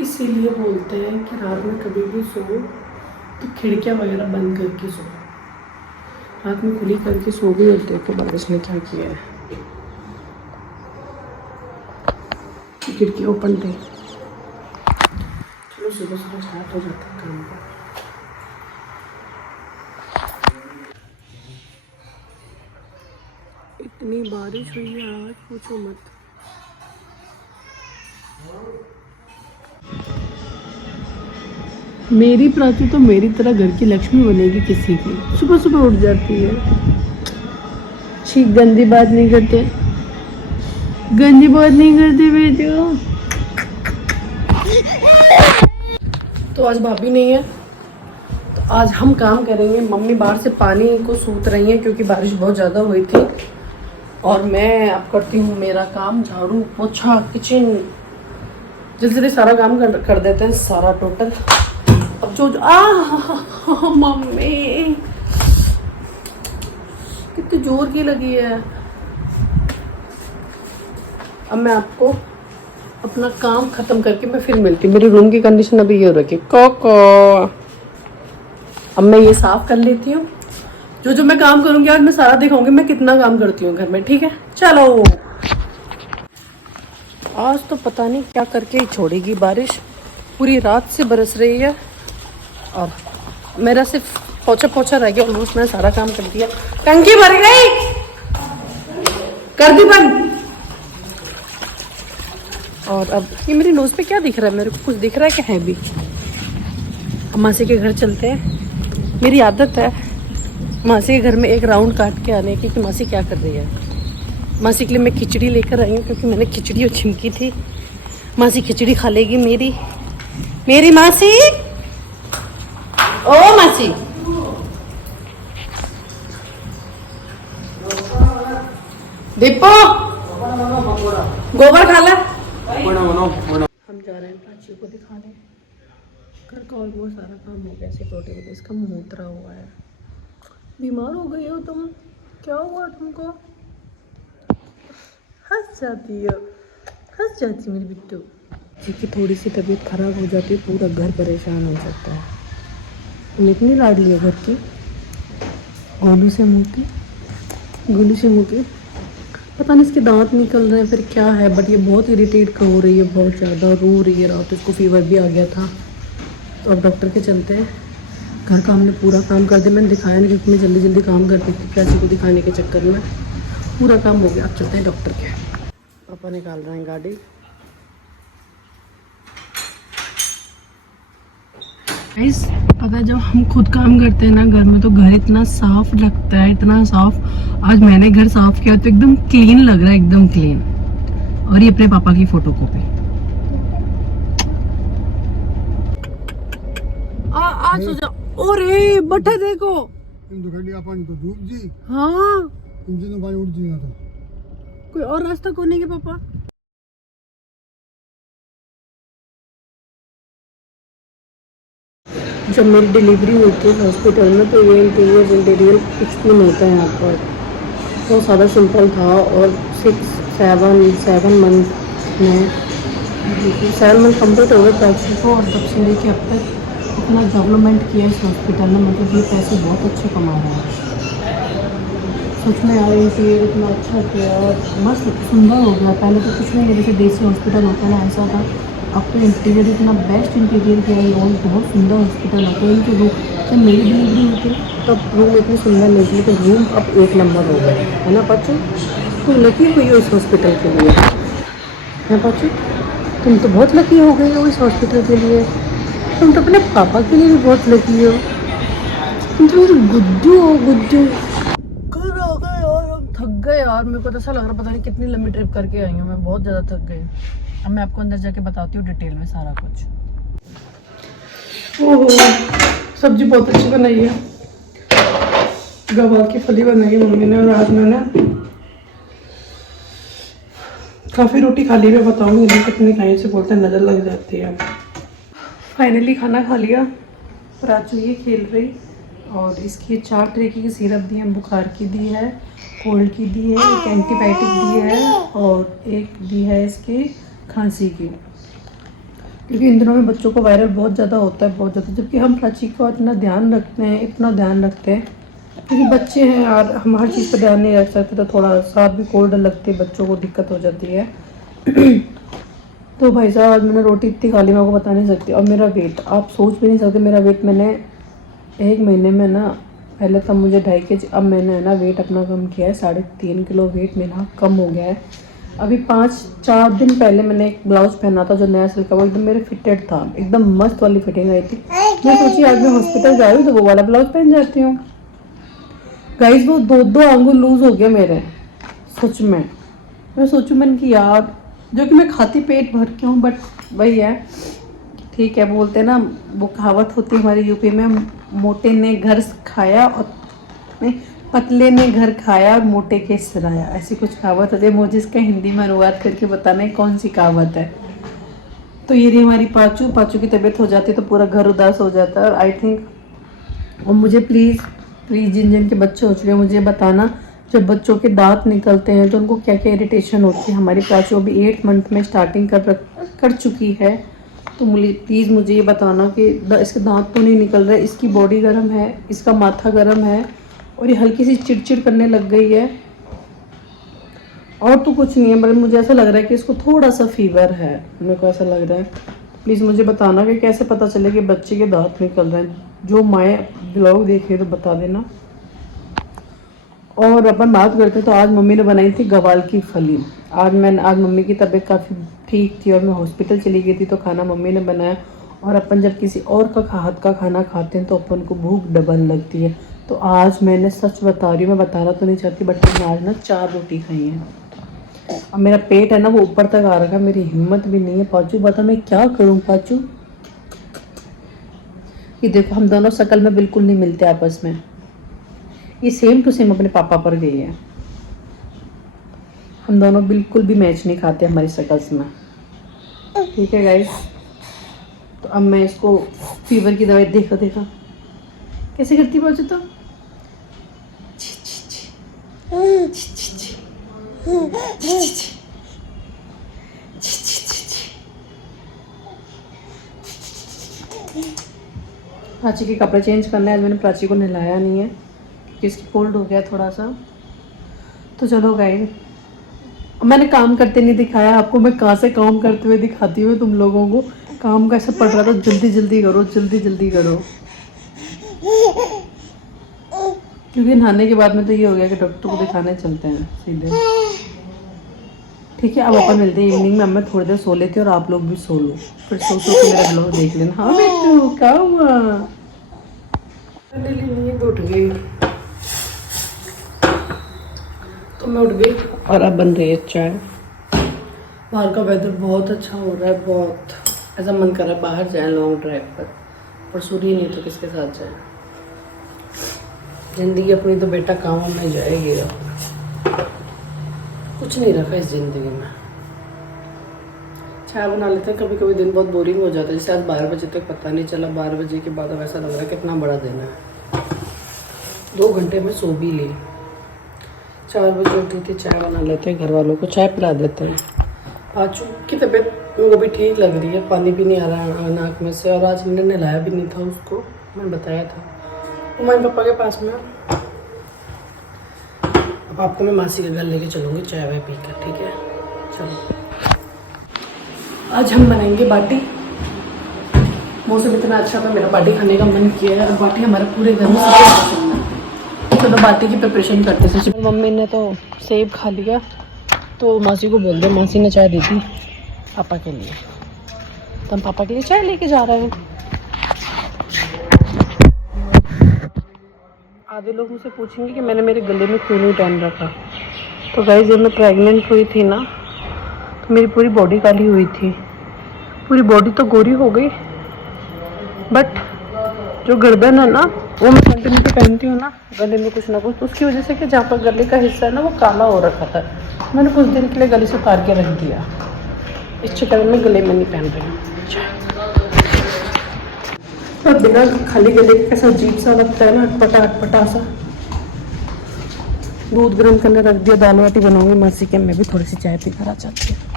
इसीलिए बोलते हैं कि रात में कभी भी सो तो खिड़कियाँ वगैरह बंद करके सो। रात में खुली करके सो भी होते हैं। तो बारिश ने क्या किया है, खिड़की ओपन थी। चलो सुबह सुबह स्टार्ट हो जाता है काम का। इतनी बारिश हुई है आज, पूछो मत। मेरी प्राची तो मेरी तरह घर की लक्ष्मी बनेगी किसी की। सुबह सुबह उठ जाती है। छी, गंदी बात नहीं करते, गंदी बात नहीं करते बेटा। तो आज भाभी नहीं है, तो आज हम काम करेंगे। मम्मी बाहर से पानी को सूत रही हैं क्योंकि बारिश बहुत ज़्यादा हुई थी। और मैं अब करती हूँ मेरा काम, झाड़ू पोछा किचन, जल्दी जल्दी सारा काम कर देते हैं, सारा टोटल। अब जो मम्मी कितनी जोर की लगी है। अब मैं आपको अपना काम खत्म करके मैं फिर मिलती हूँ। मेरी रूम की कंडीशन अभी ये हो रखी कोको। अब मैं ये साफ कर लेती हूँ। जो जो मैं काम करूंगी आज मैं सारा दिखाऊंगी मैं कितना काम करती हूँ घर में, ठीक है। चलो, आज तो पता नहीं क्या करके ही छोड़ेगी बारिश। पूरी रात से बरस रही है और मेरा सिर्फ पोछा पोछा रह गया। ऑलमोस्ट मैंने सारा काम कर दिया। टंकी भर गई, कर दी बंद। और अब ये मेरी नोज पे क्या दिख रहा है, मेरे को कुछ दिख रहा है क्या है भी। अब मासी के घर चलते हैं। मेरी आदत है मासी के घर में एक राउंड काट के आने की कि मासी क्या कर रही है। मासी के लिए मैं खिचड़ी लेकर आई हूँ क्योंकि मैंने खिचड़ी और छिमकी थी। मासी खिचड़ी खा लेगी मेरी मासी। ओ मासी, दीपो गोबर खा ले। हम जा रहे हैं प्राची को दिखाने। घर का ऑलमोस्ट सारा काम हो गया। सिक्योरिटी इसका मुंह उतरा हुआ है। बीमार हो गई हो तुम, क्या हुआ तुमको? हंस जाती हो, हंस जाती मेरी बिट्टू। क्योंकि थोड़ी सी तबीयत खराब हो जाती है पूरा घर परेशान हो जाता है। तुम इतनी लाडली है घर की, गोलू से मुँह की। पता नहीं इसके दांत निकल रहे हैं फिर क्या है, बट ये बहुत इरिटेट हो रही है, बहुत ज़्यादा रो रही है। रात इसको फीवर भी आ गया था। तो अब डॉक्टर के चलते हैं। घर का हमने पूरा काम कर दिया। मैंने दिखाया नहीं क्योंकि मैं जल्दी जल्दी काम करती थी प्राची को दिखाने के चक्कर में। पूरा काम हो गया। अब चलते हैं डॉक्टर के। पापा निकाल रहे हैं गाड़ी। गाइस, पता है जब हम खुद काम करते हैं ना घर में तो घर इतना साफ लगता है, इतना साफ। आज मैंने घर साफ किया तो एकदम क्लीन लग रहा है, एकदम क्लीन। और ये अपने पापा की फोटो कॉपी। आज सो जा। ओरे बट्टा देखो, हाँ कोई और रास्ता कौन है पापा? जब मेरी डिलीवरी होती है हॉस्पिटल में तो ये इंटीरियर कुछ भी नहीं होता है यहाँ पर। बहुत सारा सिंपल था। और 7 मंथ में 7 मंथ कम्प्लीट हो गए प्राची को। और तब से लेके अब तक इतना डेवलपमेंट किया इस हॉस्पिटल में, मतलब ये पैसे बहुत अच्छे कमा रहे हैं। सच में यार इंटीरियर इतना अच्छा किया और मस्त सुंदर हो गया। पहले तो कुछ नहीं, जैसे देसी हॉस्पिटल होता है ना ऐसा था। अब तो इंटीरियर इतना बेस्ट इंटीरियर किया है और बहुत सुंदर हॉस्पिटल होता है। इनके रूम जब मेरी डिलीवरी हुई थी तब रूम इतनी सुंदर नहीं थी, तो रूम अब 1 नंबर हो गए, है ना पाचू? तुम लकी हुई हो इस हॉस्पिटल के लिए, है पाचू? तुम तो बहुत लकी हो गई हो इस हॉस्पिटल के लिए। तुम तो अपने पापा के लिए भी बहुत लकी हो। तुम तो मेरी गुड्डू हो, गुड्डू। घर आ गए यार, हम थक गए यार। मेरे को तो ऐसा लग रहा पता नहीं कितनी लंबी ट्रिप करके आई हूँ मैं, बहुत ज़्यादा थक गई। अब मैं आपको अंदर जाके बताती हूँ डिटेल में सारा कुछ। ओहो, सब्जी बहुत अच्छी बनाई है। गवार की फली बनाई मम्मी ने। और आज मैंने काफ़ी रोटी खा ली। मैं बताऊँगी नहीं कितनी खाई से, बोलते हैं नज़र लग जाती है। फाइनली खाना खा लिया। प्राचू ये खेल रही। और इसकी 4 तरीके की सिरप दी है। बुखार की दी है, कोल्ड की दी है, एक एंटीबायोटिक दी है और एक दी है इसकी खांसी की। क्योंकि इन दिनों में बच्चों को वायरल बहुत ज़्यादा होता है, बहुत ज़्यादा, जबकि हम प्राची को इतना ध्यान रखते हैं, इतना ध्यान रखते हैं, क्योंकि बच्चे हैं और हम हर चीज़ पर ध्यान नहीं रख सकते, तो थोड़ा सा भी कोल्ड लगती है बच्चों को दिक्कत हो जाती है। तो भाई साहब आज मैंने रोटी इतनी खा ली मैं आपको बता नहीं सकती। और मेरा वेट आप सोच भी नहीं सकते, मेरा वेट मैंने 1 महीने में ना, पहले तब मुझे 2.5 kg, अब मैंने ना वेट अपना कम किया है, 3.5 किलो वेट मेरा कम हो गया है। अभी 4 दिन पहले मैंने एक ब्लाउज पहना था जो नया सिल्का, वो एकदम मेरे फिटेड था, एकदम मस्त वाली फिटिंग आई थी। मैं सोची आज मैं हॉस्पिटल जा रही हूँ तो वो वाला ब्लाउज पहन जाती हूँ। गाइस वो 2 अंगुल लूज हो गया मेरे, सच में। मैं सोचूं मैंने कि यार, जो कि मैं खाती पेट भर के हूँ, बट वही है, ठीक है। बोलते हैं ना, वो कहावत होती है हमारे यूपी में, मोटे ने घर खाया और नहीं, पतले ने घर खाया और मोटे के सिराया, ऐसी कुछ कहावत होती है। मुझे इसका हिंदी में अनुवाद करके बताना है कौन सी कहावत है। तो ये रही हमारी पाचू की तबीयत हो जाती है तो पूरा घर उदास हो जाता है। और आई थिंक, और मुझे प्लीज़ जिन के बच्चे हो चुके हैं मुझे बताना, जब बच्चों के दांत निकलते हैं तो उनको क्या क्या इरिटेशन होती है। हमारी प्राची अभी 8 मंथ में स्टार्टिंग कर चुकी है, तो प्लीज़ मुझे ये बताना कि इसके दांत तो नहीं निकल रहे, इसकी बॉडी गर्म है, इसका माथा गर्म है और ये हल्की सी चिड़चिड़ करने लग गई है, और तो कुछ नहीं है। मतलब मुझे ऐसा लग रहा है कि इसको थोड़ा सा फीवर है, मेरे को ऐसा लग रहा है। प्लीज़ मुझे बताना कि कैसे पता चले कि बच्चे के दांत निकल रहे हैं। जो माएँ ब्लॉग देख रही तो बता देना। और अपन बात करते तो आज मम्मी ने बनाई थी गवाल की फली। आज मम्मी की तबीयत काफ़ी ठीक थी और मैं हॉस्पिटल चली गई थी, तो खाना मम्मी ने बनाया। और अपन जब किसी और का हाथ का खाना खाते हैं तो अपन को भूख डबल लगती है। तो आज मैंने, सच बता रही हूँ, मैं बताना तो नहीं चाहती, बट मैंने आज ना 4 रोटी खाई हैं। अब मेरा पेट है ना वो ऊपर तक आ रखा है, मेरी हिम्मत भी नहीं है। पाचू बता मैं क्या करूँ पाचू। ये देखो हम दोनों शक्ल में बिल्कुल नहीं मिलते आपस में, ये सेम टू सेम अपने पापा पर गई है। हम दोनों बिल्कुल भी मैच नहीं खाते हमारी शक्ल्स में, ठीक है गाइस। तो अब मैं इसको फीवर की दवाई देखा कैसे करती बाजू तो प्राची के कपड़े चेंज करने, आज मैंने प्राची को नहलाया नहीं है क्योंकि इसकी कोल्ड हो गया थोड़ा सा। तो चलो गाइस, मैंने काम करते नहीं दिखाया आपको, मैं कहाँ से काम करते हुए दिखाती हूँ तुम लोगों को। काम कैसे पड़ रहा था, जल्दी जल्दी करो, जल्दी जल्दी करो, क्योंकि नहाने के बाद में तो ये हो गया कि डॉक्टर को दिखाने चलते हैं सीधे, ठीक है। अब अपन मिलते हैं इवनिंग में। अब मैं थोड़ी देर सो लेती हूँ और आप लोग भी सो लो, फिर सो के मेरा ब्लॉग देख लेना। हाँ बेटू क्या हुआ, नींद उठ गई तो मैं उठ गई और अब बन रही है चाय। बाहर का वेदर बहुत अच्छा हो रहा है, बहुत ऐसा मन कर रहा है बाहर जाए लॉन्ग ड्राइव पर सूर्य नहीं तो किसके साथ जाए। जिंदगी अपनी तो बेटा काम में जाएगी, कुछ नहीं रखा इस ज़िंदगी में। चाय बना लेते हैं, कभी कभी दिन बहुत बोरिंग हो जाता है। जैसे आज 12 बजे तक पता नहीं चला, 12 बजे के बाद अब ऐसा लग रहा है कितना बड़ा दिन है। 2 घंटे में सो भी ली, 4 बजे उठी थी। चाय बना लेते हैं, घर वालों को चाय पिला देते हैं। पाचू की तबीयत वो भी ठीक लग रही है, पानी भी नहीं आ रहा है नाक में से, और आज मैंने नहलाया भी नहीं था उसको, मैंने बताया था। तो मम्मी पापा के पास में अब आपको मैं मासी के घर लेके चलूँगी चाय वाय पीकर, ठीक है। चलो आज हम बनाएंगे बाटी। मौसम इतना अच्छा था, मेरा बाटी खाने का मन किया है और बाटी हमारे पूरे घर में सबसे पसंद है। चलो बाटी की प्रिपरेशन करते हैं। मम्मी ने तो सेब खा लिया, तो मासी को बोल दे, मासी ने चाय दी थी पापा के लिए, तो हम पापा के लिए चाय लेके जा रहे हैं। आधे लोग मुझसे पूछेंगे कि मैंने मेरे गले में क्यों नहीं पहन रखा। तो गाइस जब मैं प्रेग्नेंट हुई थी ना, तो मेरी पूरी बॉडी काली हुई थी, पूरी बॉडी तो गोरी हो गई, बट जो गर्दन है ना वो मैं कंटिन्यू पहनती हूँ ना, गले में कुछ ना कुछ, तो उसकी वजह से कि जहाँ पर गले का हिस्सा है ना वो काला हो रखा था, मैंने कुछ दिन के लिए गले से उतार के रख दिया। इस चक्कर में गले में नहीं पहन रही हूँ। तो बिना खाली गले के कैसा अजीब सा लगता है ना, अटपटा सा। दूध गर्म करने रख दिया, दाल बाटी बनाऊंगी मासी के, मैं भी थोड़ी सी चाय पी कर आ जाती हूँ।